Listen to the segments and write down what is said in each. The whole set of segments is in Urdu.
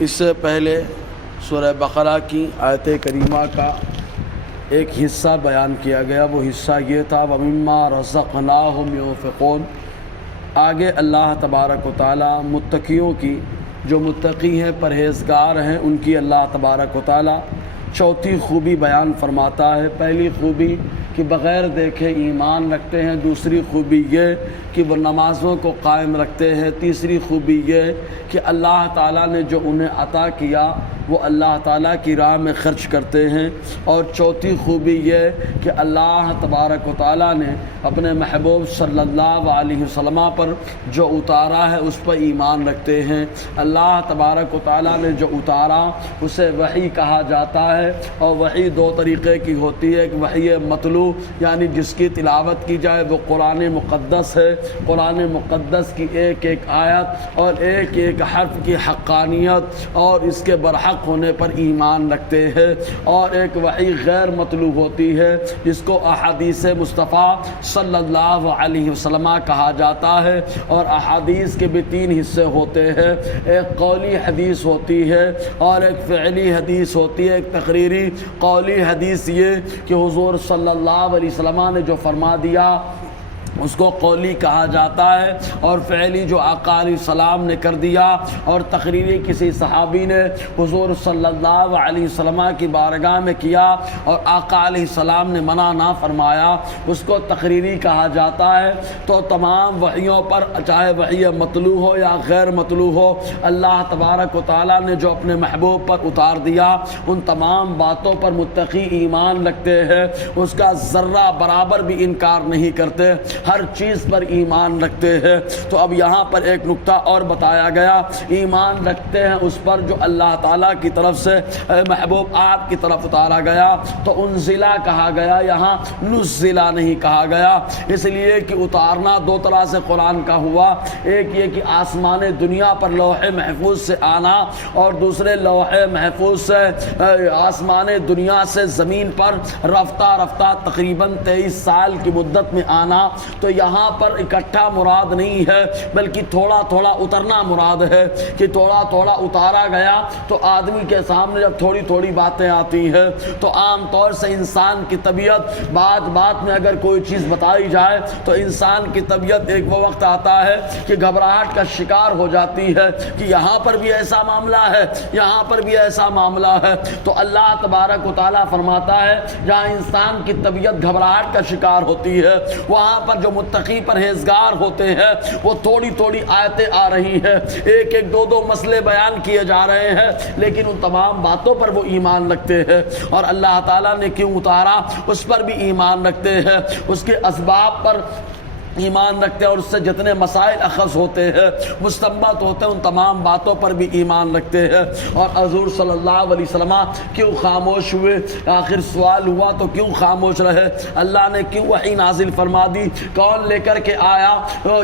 اس سے پہلے سورہ بقرہ کی آیت کریمہ کا ایک حصہ بیان کیا گیا، وہ حصہ یہ تھا وَمِمَّا رَزَقْنَاهُمْ يُنْفِقُونَ۔ آگے اللہ تبارک و تعالیٰ متقیوں کی، جو متقی ہیں پرہیزگار ہیں، ان کی اللہ تبارک و تعالیٰ چوتھی خوبی بیان فرماتا ہے۔ پہلی خوبی کہ بغیر دیکھے ایمان رکھتے ہیں، دوسری خوبی یہ کہ وہ نمازوں کو قائم رکھتے ہیں، تیسری خوبی یہ کہ اللہ تعالیٰ نے جو انہیں عطا کیا وہ اللہ تعالیٰ کی راہ میں خرچ کرتے ہیں، اور چوتھی خوبی یہ کہ اللہ تبارک و تعالیٰ نے اپنے محبوب صلی اللہ علیہ وسلم پر جو اتارا ہے اس پر ایمان رکھتے ہیں۔ اللہ تبارک و تعالیٰ نے جو اتارا اسے وحی کہا جاتا ہے، اور وحی دو طریقے کی ہوتی ہے۔ ایک وحی مطلوع یعنی جس کی تلاوت کی جائے، وہ قرآن مقدس ہے، قرآن مقدس کی ایک ایک آیت اور ایک ایک حرف کی حقانیت اور اس کے برحق ہونے پر ایمان رکھتے ہیں۔ اور ایک وحی غیر مطلوع ہوتی ہے جس کو احادیث مصطفیٰ صلی اللہ علیہ وسلم کہا جاتا ہے، اور احادیث کے بھی تین حصے ہوتے ہیں، ایک قولی حدیث ہوتی ہے اور ایک فعلی حدیث ہوتی ہے۔ ایک تقریری قولی حدیث یہ کہ حضور صلی اللہ علیہ وسلم نے جو فرما دیا اس کو قولی کہا جاتا ہے، اور فعلی جو آقا علیہ السلام نے کر دیا، اور تقریری کسی صحابی نے حضور صلی اللہ علیہ وسلم کی بارگاہ میں کیا اور آقا علیہ السلام نے منع نہ فرمایا، اس کو تقریری کہا جاتا ہے۔ تو تمام وحیوں پر، چاہے وحی مطلوع ہو یا غیر مطلوع ہو، اللہ تبارک و تعالیٰ نے جو اپنے محبوب پر اتار دیا ان تمام باتوں پر متقی ایمان رکھتے ہیں، اس کا ذرہ برابر بھی انکار نہیں کرتے، ہر چیز پر ایمان رکھتے ہیں۔ تو اب یہاں پر ایک نکتہ اور بتایا گیا، ایمان رکھتے ہیں اس پر جو اللہ تعالیٰ کی طرف سے محبوب آپ کی طرف اتارا گیا، تو انزلہ کہا گیا، یہاں نزلہ نہیں کہا گیا، اس لیے کہ اتارنا دو طرح سے قرآن کا ہوا، ایک یہ کہ آسمان دنیا پر لوح محفوظ سے آنا، اور دوسرے لوح محفوظ سے آسمان دنیا سے زمین پر رفتہ رفتہ تقریباً 23 سال کی مدت میں آنا۔ تو یہاں پر اکٹھا مراد نہیں ہے بلکہ تھوڑا تھوڑا اترنا مراد ہے، کہ تھوڑا تھوڑا اتارا گیا۔ تو آدمی کے سامنے جب تھوڑی تھوڑی باتیں آتی ہیں تو عام طور سے انسان کی طبیعت، بات میں اگر کوئی چیز بتائی جائے تو انسان کی طبیعت ایک وہ وقت آتا ہے کہ گھبراہٹ کا شکار ہو جاتی ہے کہ یہاں پر بھی ایسا معاملہ ہے، یہاں پر بھی ایسا معاملہ ہے۔ تو اللہ تبارک و تعالیٰ فرماتا ہے جہاں انسان کی طبیعت گھبراہٹ کا شکار ہوتی ہے، وہاں پر جو متقی پرہیزگار ہوتے ہیں وہ تھوڑی تھوڑی آیتیں آ رہی ہیں، ایک ایک دو دو مسئلے بیان کیے جا رہے ہیں، لیکن ان تمام باتوں پر وہ ایمان رکھتے ہیں، اور اللہ تعالیٰ نے کیوں اتارا اس پر بھی ایمان رکھتے ہیں، اس کے اسباب پر ایمان رکھتے ہیں، اور اس سے جتنے مسائل اخذ ہوتے ہیں، مستنبط ہوتے ہیں، ان تمام باتوں پر بھی ایمان رکھتے ہیں۔ اور حضور صلی اللہ علیہ وسلم کیوں خاموش ہوئے؟ آخر سوال ہوا تو کیوں خاموش رہے؟ اللہ نے کیوں وحی نازل فرما دی؟ کون لے کر کے آیا؟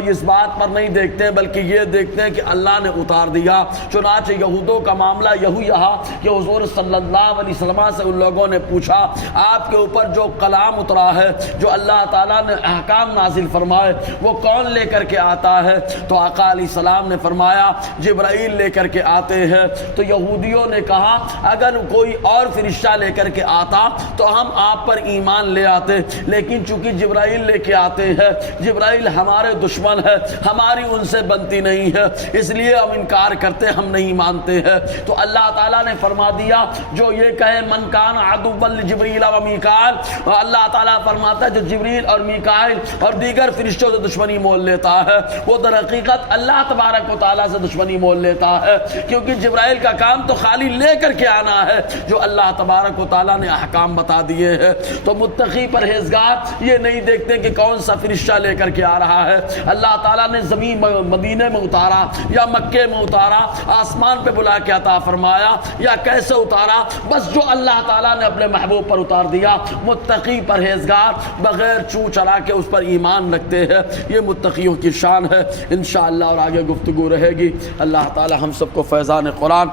اس بات پر نہیں دیکھتے بلکہ یہ دیکھتے ہیں کہ اللہ نے اتار دیا۔ چنانچہ یہودوں کا معاملہ یہاں کہ حضور صلی اللہ علیہ وسلم سے ان لوگوں نے پوچھا آپ کے اوپر جو کلام اترا ہے، جو اللہ تعالیٰ نے احکام نازل فرمائے، وہ کون لے کر کے آتا ہے؟ تو آقا علیہ السلام نے فرمایا جبرائیل لے کر کے آتے ہیں۔ تو یہودیوں نے کہا اگر کوئی اور فرشتہ لے کر کے آتا تو ہم آپ پر ایمان لے آتے، لیکن چونکہ جبرائیل لے کے آتے ہیں، جبرائیل ہمارے دشمن ہے، ہماری ان سے بنتی نہیں ہے، اس لیے ہم انکار کرتے، ہم نہیں مانتے ہیں۔ تو اللہ تعالیٰ نے فرما دیا جو یہ کہے من کان عدوا لجبریل و میکائیل، اللہ تعالیٰ فرماتا ہے جو جبریل اور میکائیل اور دیگر فرشتوں سے دشمنی مول لیتا ہے وہ در حقیقت اللہ تبارک و تعالیٰ سے دشمنی مول لیتا ہے، کیونکہ جبرائیل کا کام تو خالی لے کر کے آنا ہے جو اللہ تبارک و تعالیٰ نے احکام بتا دیے ہیں۔ تو متقی پرہیزگار یہ نہیں دیکھتے کہ کون سا فرشتہ لے کر کے آ رہا ہے، اللہ تعالیٰ نے زمین مدینے میں اتارا یا مکے میں اتارا، آسمان پہ بلا کے عطا فرمایا یا کیسے اتارا، بس جو اللہ تعالیٰ نے اپنے محبوب پر اتار دیا، متقی پرہیزگار بغیر چوں چلا کے اس پر ایمان رکھتے ہیں۔ یہ متقیوں کی شان ہے انشاءاللہ، اور آگے گفتگو رہے گی۔ اللہ تعالی ہم سب کو فیضان قرآن،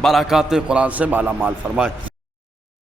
برکات قرآن سے مالا مال فرمائے۔